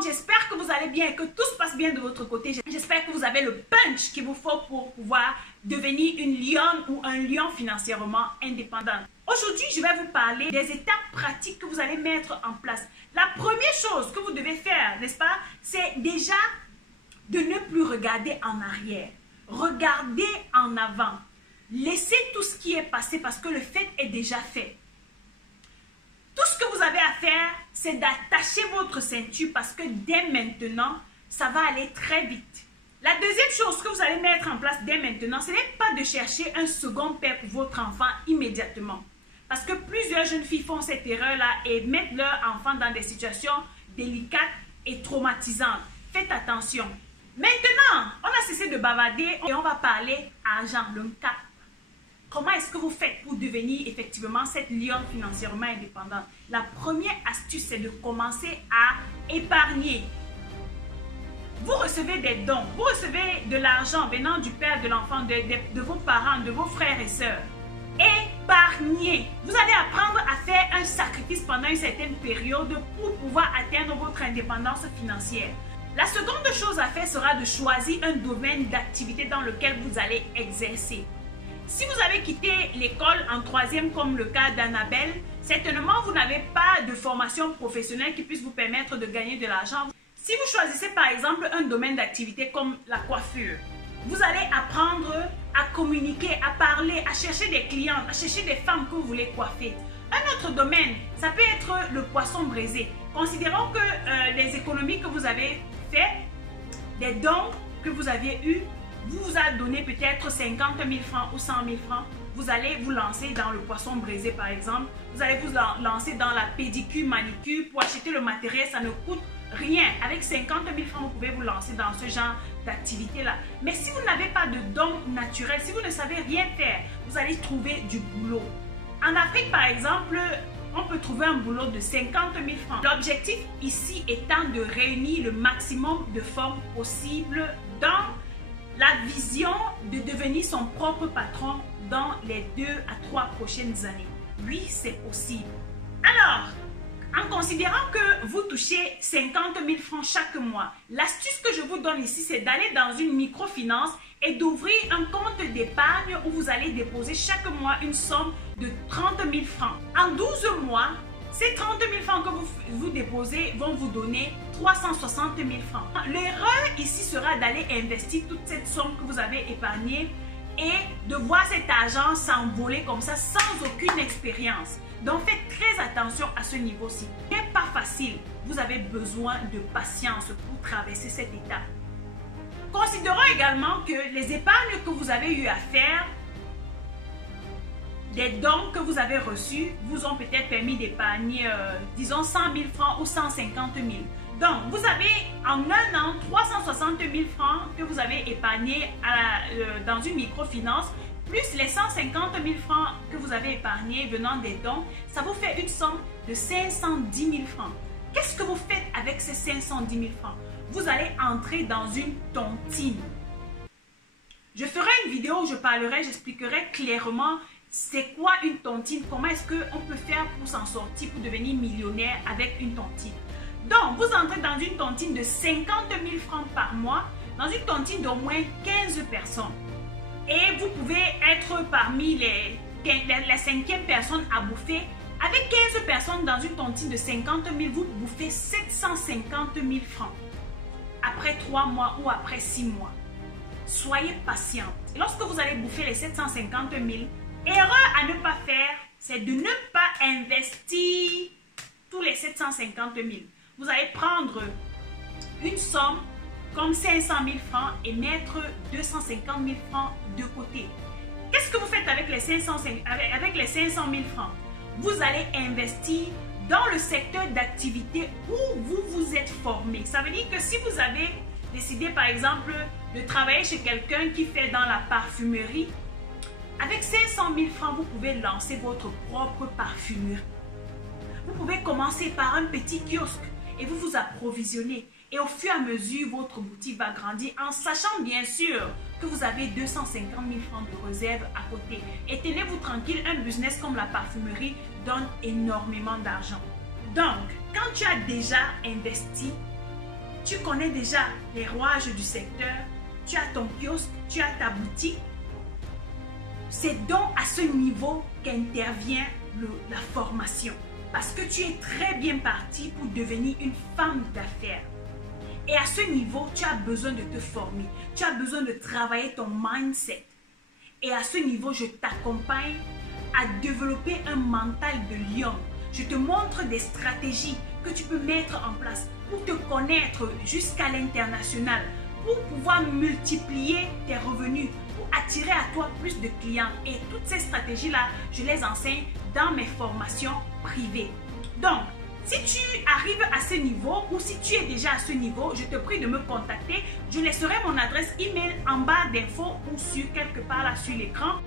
monde, j'espère que vous allez bien et que tout se passe bien de votre côté. J'espère que vous avez le punch qu'il vous faut pour pouvoir devenir une lionne ou un lion financièrement indépendant. Aujourd'hui, je vais vous parler des étapes pratiques que vous allez mettre en place. La première chose que vous devez faire, n'est-ce pas, c'est déjà de ne plus regarder en arrière. Regardez en avant. Laissez tout ce qui est passé parce que le fait est déjà fait. Tout ce que vous avez à faire, c'est d'attacher votre ceinture parce que dès maintenant, ça va aller très vite. La deuxième chose que vous allez mettre en place dès maintenant, ce n'est pas de chercher un second père pour votre enfant immédiatement. Parce que plusieurs jeunes filles font cette erreur-là et mettent leur enfant dans des situations délicates et traumatisantes. Faites attention. Maintenant, on a cessé de bavarder et on va parler argent, le cap. Comment est-ce que vous faites pour devenir effectivement cette lionne financièrement indépendante? La première astuce, c'est de commencer à épargner. Vous recevez des dons, vous recevez de l'argent venant du père de l'enfant, de vos parents, de vos frères et sœurs. Épargnez. Vous allez apprendre à faire un sacrifice pendant une certaine période pour pouvoir atteindre votre indépendance financière. La seconde chose à faire sera de choisir un domaine d'activité dans lequel vous allez exercer. Si vous avez quitté l'école en troisième comme le cas d'Annabelle, certainement vous n'avez pas de formation professionnelle qui puisse vous permettre de gagner de l'argent. Si vous choisissez par exemple un domaine d'activité comme la coiffure, vous allez apprendre à communiquer, à parler, à chercher des clients, à chercher des femmes que vous voulez coiffer. Un autre domaine, ça peut être le poisson braisé. Considérons que les économies que vous avez faites, des dons que vous aviez eus, vous a donné peut-être 50 000 francs ou 100 000 francs. Vous allez vous lancer dans le poisson braisé par exemple. Vous allez vous lancer dans la pédicure, manicure. Pour acheter le matériel, ça ne coûte rien. Avec 50 000 francs, vous pouvez vous lancer dans ce genre d'activité-là. Mais si vous n'avez pas de dons naturels, si vous ne savez rien faire, vous allez trouver du boulot. En Afrique par exemple, on peut trouver un boulot de 50 000 francs. L'objectif ici étant de réunir le maximum de formes possibles dans la vision de devenir son propre patron dans les 2 à 3 prochaines années. Oui, c'est possible. Alors, en considérant que vous touchez 50 000 francs chaque mois, l'astuce que je vous donne ici, c'est d'aller dans une microfinance et d'ouvrir un compte d'épargne où vous allez déposer chaque mois une somme de 30 000 francs. En 12 mois, ces 30 000 francs que vous déposez vont vous donner 360 000 francs. L'erreur ici sera d'aller investir toute cette somme que vous avez épargnée et de voir cet argent s'envoler comme ça sans aucune expérience. Donc faites très attention à ce niveau-ci. Ce n'est pas facile. Vous avez besoin de patience pour traverser cette étape. Considérons également que les épargnes que vous avez eu à faire, des dons que vous avez reçus, vous ont peut-être permis d'épargner, disons, 100 000 francs ou 150 000. Donc, vous avez en un an 360 000 francs que vous avez épargnés dans une microfinance, plus les 150 000 francs que vous avez épargnés venant des dons, ça vous fait une somme de 510 000 francs. Qu'est-ce que vous faites avec ces 510 000 francs? Vous allez entrer dans une tontine. Je ferai une vidéo où j'expliquerai clairement c'est quoi une tontine, comment est-ce qu'on peut faire pour s'en sortir, pour devenir millionnaire avec une tontine. Donc, vous entrez dans une tontine de 50 000 francs par mois, dans une tontine d'au moins 15 personnes. Et vous pouvez être parmi les 5e personne à bouffer. Avec 15 personnes dans une tontine de 50 000, vous bouffez 750 000 francs. Après 3 mois ou après 6 mois. Soyez patiente. Lorsque vous allez bouffer les 750 000, erreur à ne pas faire, c'est de ne pas investir tous les 750 000. Vous allez prendre une somme comme 500 000 francs et mettre 250 000 francs de côté. Qu'est-ce que vous faites avec les 500 000 francs? Vous allez investir dans le secteur d'activité où vous vous êtes formé. Ça veut dire que si vous avez décidé par exemple de travailler chez quelqu'un qui fait dans la parfumerie, avec 500 000 francs, vous pouvez lancer votre propre parfumerie. Vous pouvez commencer par un petit kiosque et vous vous approvisionnez. Et au fur et à mesure, votre boutique va grandir en sachant bien sûr que vous avez 250 000 francs de réserve à côté. Et tenez-vous tranquille, un business comme la parfumerie donne énormément d'argent. Donc, quand tu as déjà investi, tu connais déjà les rouages du secteur, tu as ton kiosque, tu as ta boutique. C'est donc à ce niveau qu'intervient la formation. Parce que tu es très bien parti pour devenir une femme d'affaires. Et à ce niveau, tu as besoin de te former. Tu as besoin de travailler ton mindset. Et à ce niveau, je t'accompagne à développer un mental de lion. Je te montre des stratégies que tu peux mettre en place pour te connaître jusqu'à l'international, pour pouvoir multiplier tes revenus, pour attirer à toi plus de clients. Et toutes ces stratégies-là, je les enseigne dans mes formations privées. Donc, si tu arrives à ce niveau ou si tu es déjà à ce niveau, je te prie de me contacter. Je laisserai mon adresse email en bas d'infos ou sur quelque part là sur l'écran.